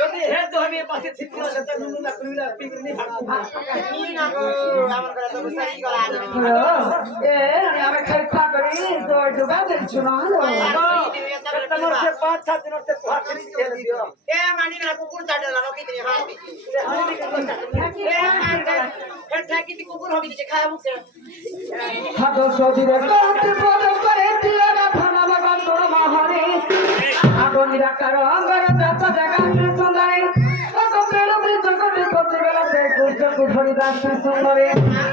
যদি হেড হবে পাশে ঠিক করে সেটা নুনু না কইলা পিকনি ভাগ নি না গো আমার করে তো সারি করা আছে এ আমি খরচা করি তো জুগা দিছ না তোমার से 5-7 दिन से भाखरी दे दियो ए मानी ना कुकुर चाटे लानो कितने भाग ए हेड ठाकी ती कुकुर होबी जे खाया मुके हादो सोजी रे काट बोल करे दिया ना थाना बाबा तोड़ माहरे आगो निराकार अंगर जाता जगह सुंदरे तो पेड़ो में जगत कोते गला से कुछ कुठरी दास सुंदरे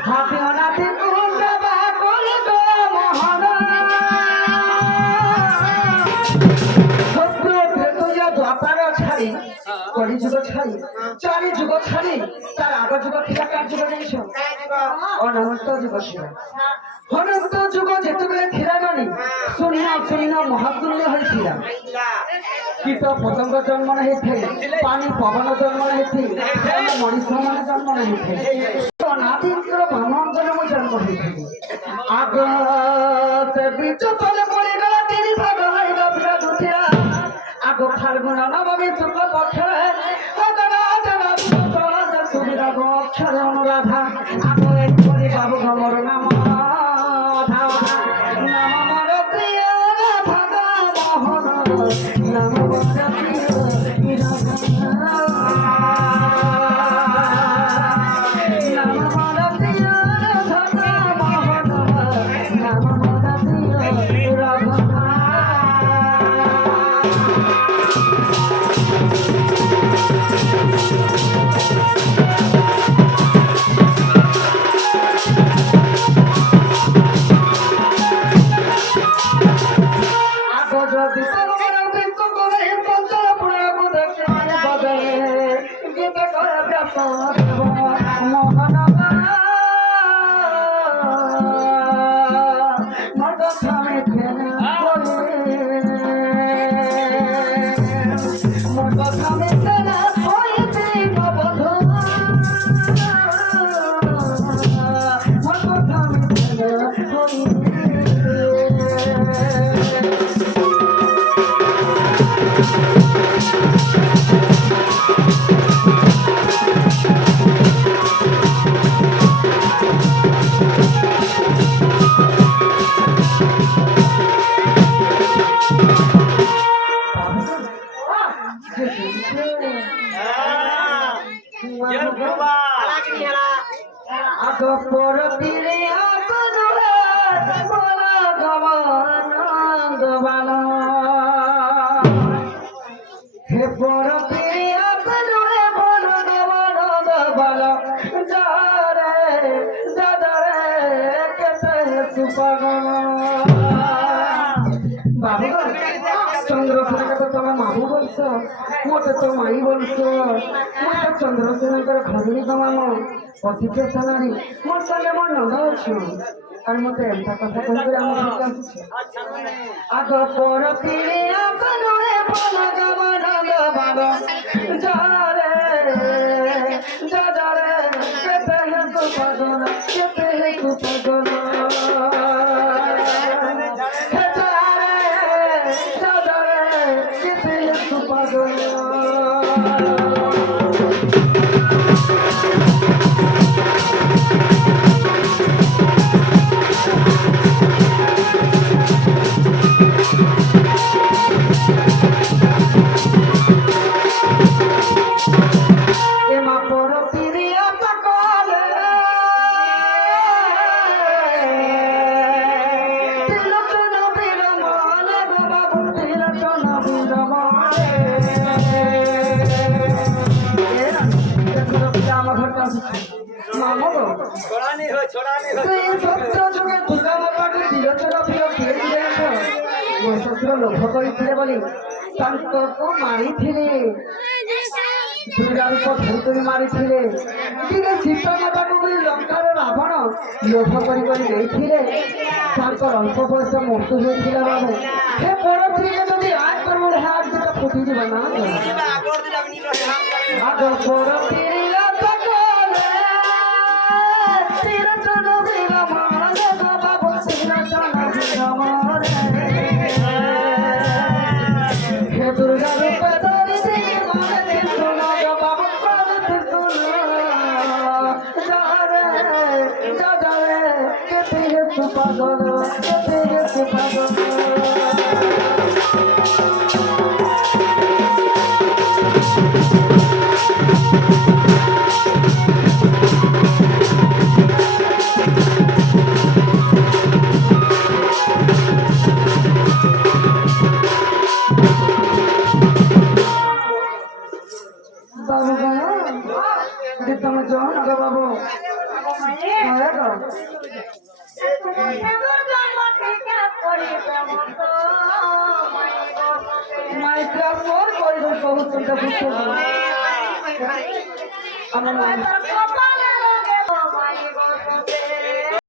हाथी अनाथे कुंडा बा कोल तो मोहरा सत्य प्रेतया द्वापर छाड़ी कली जुग छाड़ी चारि जुग छाड़ी तार आगो जुग थिला कार जुग जइछो अनंत जुग छिला अनंत जुग जेतबेले थिला गनी सुनिना महापुण्य হইছিলা কীট পতঙ্গ জন্ম নাই থাকে পানি পবন জন্ম নাই থাকে মনুষ্য মানে জন্ম নাই থাকে অনাদিত্র ব্রহ্মাণ্ডর জন্ম হইছে আগতে বিচ তলে পড়ে গেল তিনি ভাগ হইল বিরা দুটিয়া আগ ফাল্গুন নবমী শুক্ল পক্ষে কতনা জানা সুবিধা অক্ষর অনুরাধা আগ এক করে বাবু ঘমর নাম পর ফিরে আপনরে বলা গমনন্দ বালা হে পর ফিরে আপনরে বলা গমনন্দ বালা যারে যাদারে কেতে সুপাগল বাবু চন্দ্রসেনাকে তো তোমার মামু বলছো মতে তো মাই বলছো মতে চন্দ্রসেনাকে ঘরনি তোমার অতিথ সানারি মোর সঙ্গে মোর নন্দ অଛୁ আর মতে এমতা কথা কইবে আমার কাছে আসছে আগ পর ফিরে আপনরে বলা গমনন্দ বাবা যারে যাদারে কেতে সুপাগল কেতে সুপাগল লোভ କରିଥିଲେ ବୋଲି ତାଙ୍କୁ ମାରିଥିଲେ ଦୁର୍ଗାଙ୍କ ଧରିକରି ମାରିଥିଲେ ଟିକେ ସୀତା ମାତାକୁ ବି ଲଙ୍କାର ରାବଣ ଲୋଭ କରି କରି ନେଇଥିଲେ ତାଙ୍କର ଅଳ୍ପ ବୟସ ମୃତ୍ୟୁ ହୋଇଥିଲା ବାବୁ ସେ ବଡ଼ ସ୍ତ୍ରୀকে ଯଦି ଆଗ କରିବ ହାତ ଯେଟା ଫୁଟିଯିବ ନା ଆଗ ବଡ଼ ସ୍ତ୍ରୀ দুর্গা রূপে ধরিতে মানে শুনো বাবু যারে যারে কেতে হেতু পাগল কেতে হেতু পাগল আমার